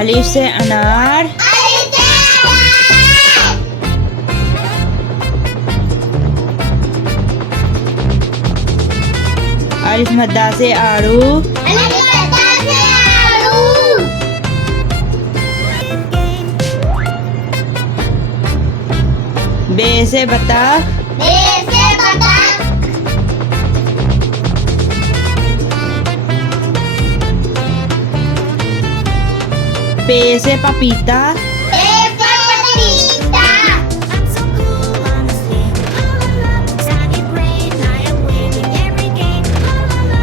अलिफ से अनार, अलिफ मद्दा से आड़ू, बे से बतख, पे से पपीता,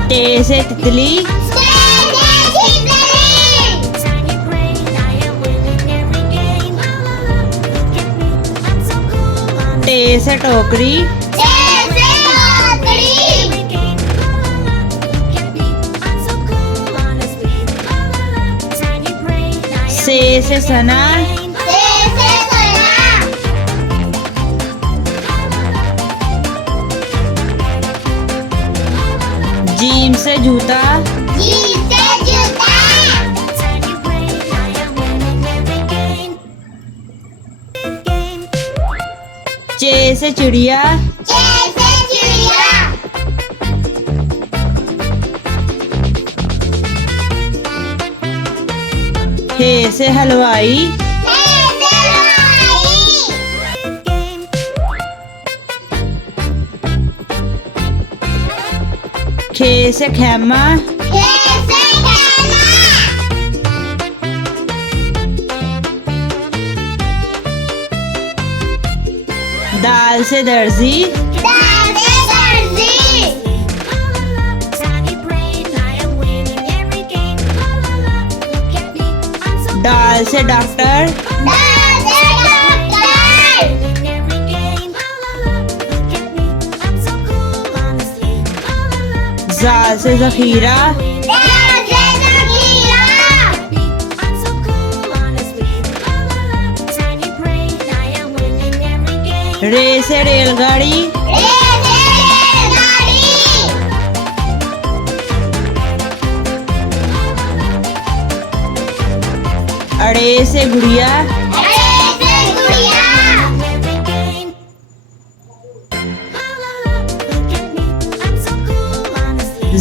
टे से तितली, टे से टोकरी, से सना, जीम से जूता, चे से चिड़िया, हे से हलवाई, खे से खैमा, दाल से दर्जी, डाल से डॉक्टर, जाल से जखीरा, रे से रेलगाड़ी, अड़े से गुड़िया,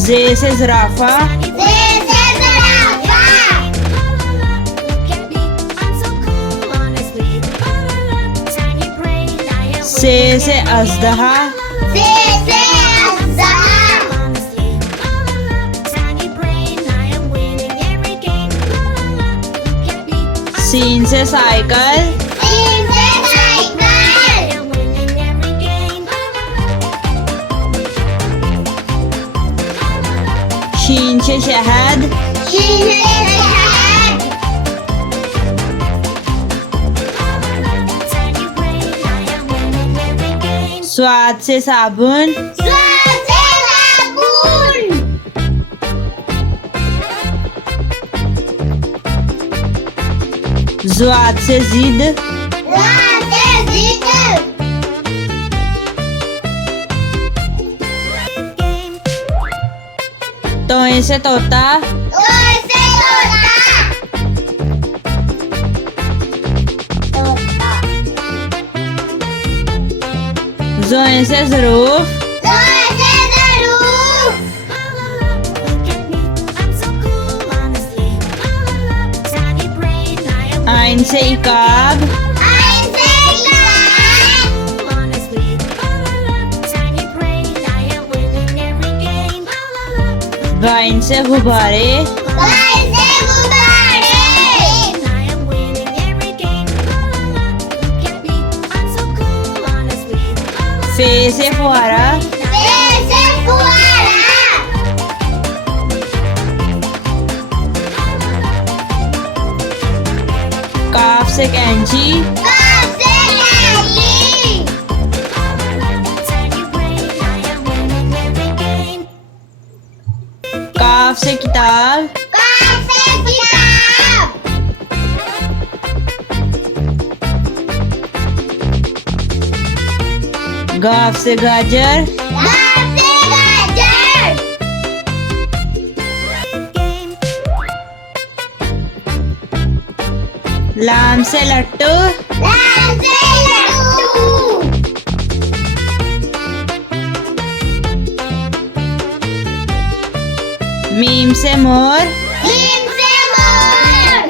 जे से ज़राफ़ा, से अज़दहा, सीन से साइकिल, शीन से शहद, स्वाद से साबुन, ज़्वाद से ज़िद, तोए से तोता, ज़ोए से ज़रूफ, आइन से इकाब, गाइन से गुब्बारे, फे से फुहारा, काफ से कैंची, काफ से किताब, गाफ से गाजर, लाम से लट्टू, लाम से लट्टू। मीम से मोर, मीम से मोर।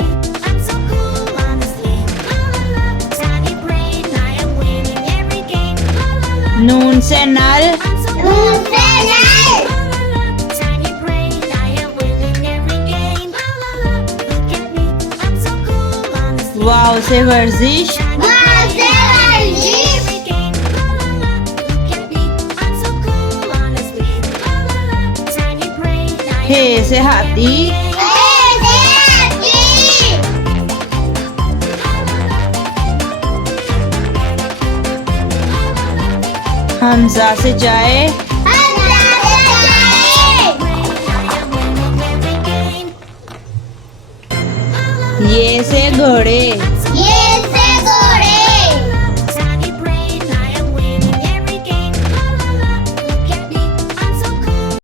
I'm so cool, honestly. La la la, tiny brain, I am winning every game. La la la, नून से नल, I'm so cool. नून से नल। La la la, tiny brain, I am winning every game. La la la, look at me, I'm so cool, honestly. वाव से वर्जिश, वाव से वर्जिश। Every game. La la la, look at me, I'm so cool, honestly. La la la, tiny brain, I am हे से हाथी, हमजा से जाए, ये से घोड़े,